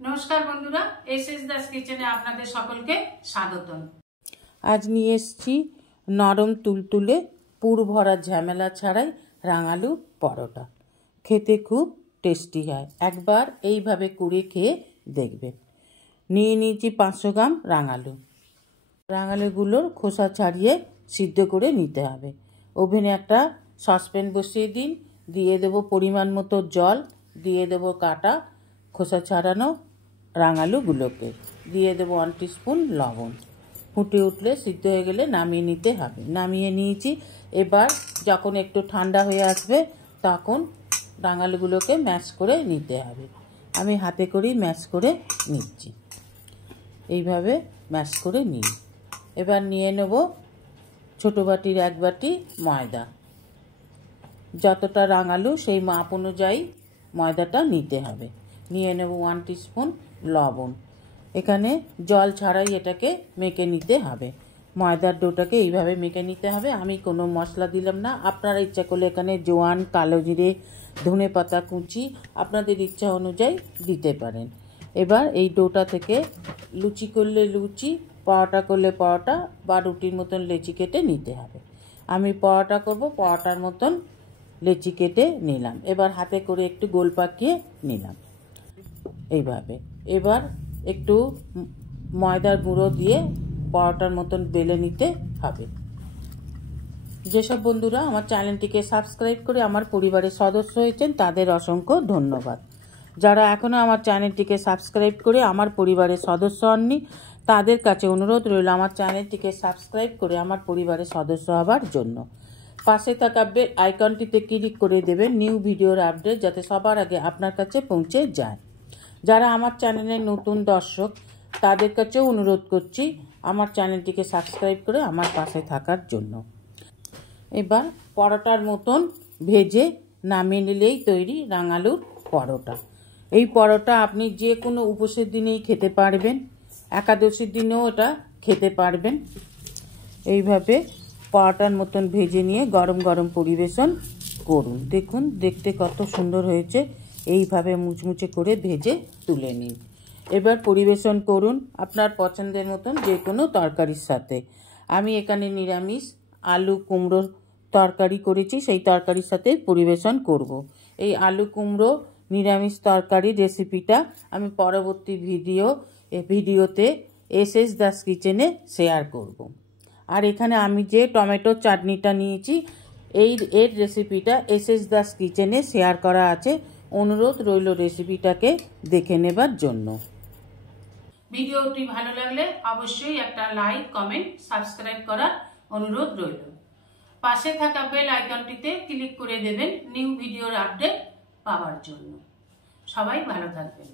নমস্কার বন্ধুরা, এসএস দাস কিচেনে আপনাদের সকলকে স্বাগতম। আজ নিয়ে এসেছি নরম তুলতুলে পুর ভরা ঝামেলা ছাড়াই রাঙালু পরোটা। খেতে খুব টেস্টি হয়, একবার এইভাবে করে খেয়ে দেখবেন। নিয়ে নিয়েছি 500 গ্রাম রাঙালু। রাঙালুগুলোর খোসা ছাড়িয়ে সিদ্ধ করে নিতে হবে। ওভেনে একটা সসপ্যান বসিয়ে দিন, দিয়ে দেবো পরিমাণ মতো জল, দিয়ে দেবো কাটা খোসা ছাড়ানো রাঙালুগুলোকে, দিয়ে দেবো 1 টিস্পুন লবণ। ফুটে উঠলে সিদ্ধ হয়ে গেলে নামিয়ে নিতে হবে। নামিয়ে নিয়েছি। এবার যখন একটু ঠান্ডা হয়ে আসবে তখন রাঙালুগুলোকে ম্যাশ করে নিতে হবে। আমি হাতে করেই ম্যাশ করে নিচ্ছি, এইভাবে ম্যাশ করে নিই। এবার নিয়ে নেব ছোটো বাটির 1 বাটি ময়দা। যতটা রাঙালু সেই মাপ অনুযায়ী ময়দাটা নিতে হবে। নিয়ে নেব 1 টিস্পুন লবণ। এখানে জল ছাড়াই এটাকে মেখে নিতে হবে। ময়দার ডোটাকে এইভাবে মেখে নিতে হবে। আমি কোনো মশলা দিলাম না। আপনারা ইচ্ছা করলে এখানে জোয়ান, কালো জিরে, ধনে পাতা কুচি আপনাদের ইচ্ছা অনুযায়ী দিতে পারেন। এবার এই ডোটা থেকে লুচি করলে লুচি, পরোটা করলে পরোটা বা রুটির মতন লেচি কেটে নিতে হবে। আমি পরোটা করব, পরোটার মতন লেচি কেটে নিলাম। এবার হাতে করে একটু গোল পাকিয়ে নিলাম এইভাবে। এবার একটু ময়দার গুঁড়ো দিয়ে পরোটার মতন বেলে নিতে হবে। যেসব বন্ধুরা আমার চ্যানেলটিকে সাবস্ক্রাইব করে আমার পরিবারের সদস্য হয়েছেন তাদের অসংখ্য ধন্যবাদ। যারা এখনও আমার চ্যানেলটিকে সাবস্ক্রাইব করে আমার পরিবারের সদস্য হননি তাদের কাছে অনুরোধ রইল আমার চ্যানেলটিকে সাবস্ক্রাইব করে আমার পরিবারের সদস্য হবার জন্য। পাশে থাকা বেল আইকনটিতে ক্লিক করে দেবেন নিউ ভিডিওর আপডেট যাতে সবার আগে আপনার কাছে পৌঁছে যায়। যারা আমার চ্যানেলের নতুন দর্শক তাদের কাছেও অনুরোধ করছি আমার চ্যানেলটিকে সাবস্ক্রাইব করে আমার পাশে থাকার জন্য। এবার পরোটার মতন ভেজে নামিয়ে নিলেই তৈরি রাঙালুর পরোটা। এই পরোটা আপনি যে কোনো উপোসের দিনেই খেতে পারবেন, একাদশীর দিনেও এটা খেতে পারবেন। এইভাবে পরোটার মতন ভেজে নিয়ে গরম গরম পরিবেশন করুন। দেখুন দেখতে কত সুন্দর হয়েছে। এইভাবে মুচমুচে করে ভেজে তুলে নিন। এবার পরিবেশন করুন আপনার পছন্দের মতন যে কোনো তরকারির সাথে। আমি এখানে নিরামিষ আলু কুমড়োর তরকারি করেছি, সেই তরকারির সাথে পরিবেশন করব। এই আলু কুমড়ো নিরামিষ তরকারির রেসিপিটা আমি পরবর্তী ভিডিওতে এসএস দাস কিচেনে শেয়ার করব। আর এখানে আমি যে টমেটো চাটনিটা নিয়েছি এর রেসিপিটা এসএস দাস কিচেনে শেয়ার করা আছে। অনুরোধ রইল রেসিপিটাকে দেখে নেবার জন্য। ভিডিওটি ভালো লাগলে অবশ্যই একটা লাইক, কমেন্ট, সাবস্ক্রাইব করার অনুরোধ রইল। পাশে থাকা বেল আইকনটিতে ক্লিক করে দেবেন নিউ ভিডিওর আপডেট পাওয়ার জন্য। সবাই ভালো থাকবেন।